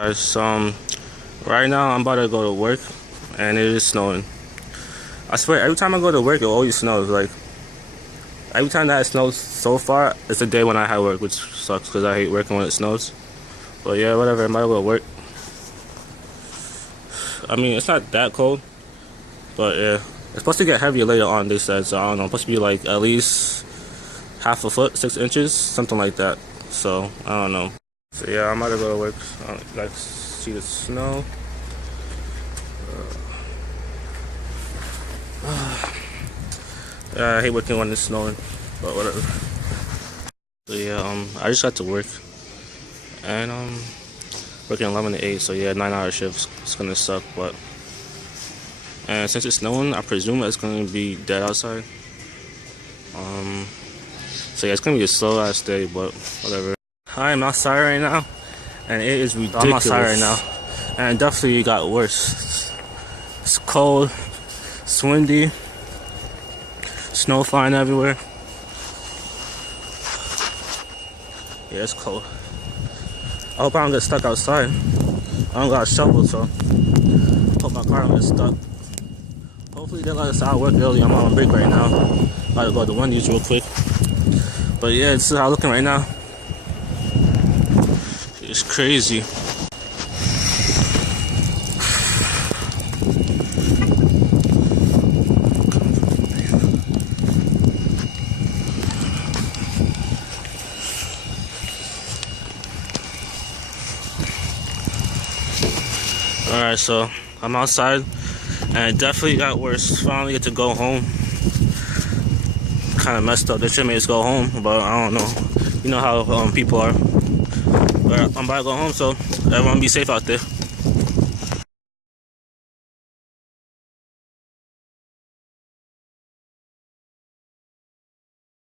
Guys, right now I'm about to go to work, and it is snowing. I swear, every time I go to work, it always snows. Like every time that it snows so far, it's the day when I have work, which sucks because I hate working when it snows. But yeah, whatever. I'm about to go to work. I mean, it's not that cold, but yeah, it's supposed to get heavier later on. They said, so I don't know. It's supposed to be like at least half a foot, 6 inches, something like that. So I don't know. So yeah, I'm about to go to work. Like, see the snow. Yeah, I hate working when it's snowing, but whatever. So yeah, I just got to work, and working 11 to 8. So yeah, 9-hour shifts. It's gonna suck, but and since it's snowing, I presume it's gonna be dead outside. So yeah, it's gonna be a slow ass day, but whatever. I am outside right now, and it is ridiculous. I'm outside right now, and it definitely got worse. It's cold, it's windy, snow flying everywhere. Yeah, it's cold. I hope I don't get stuck outside. I don't got a shovel, so I hope my car don't get stuck. Hopefully they let us out of work early. I'm on break right now. About to go to Wendy's real quick. But yeah, this is how I'm looking right now. It's crazy. Alright, so I'm outside, and it definitely got worse. Finally get to go home. Kind of messed up. They should make us go home, but I don't know. You know how people are. But I'm about to go home, so everyone be safe out there.